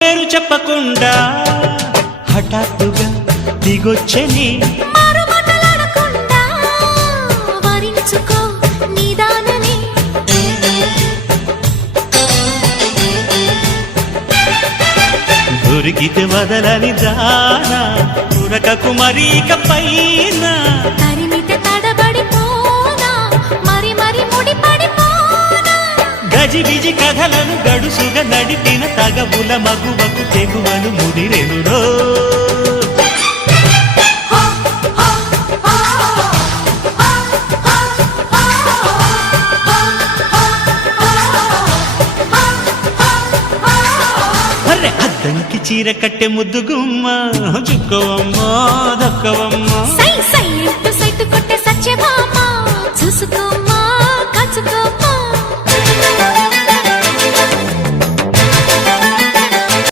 పేరు చెప్పకుండా హఠాత్తుగా దిగొచ్చని దొరికితే వదలని దానా ఉరకకు మరీక పైన తరిమితే తడబడిపోనా మరి మరి ముడిపడిపోనా గజిబిజి కథలను గడుసుగా నడిపిన తగవుల మగువకు తెగువను ముదిరెనురో అద్దంకి చీర కట్టె ముద్దు గుమ్మ చుక్కవమ్మా దక్కవమ్మా సై సై కొట్టే సత్యభామ చూసుకోమ్మా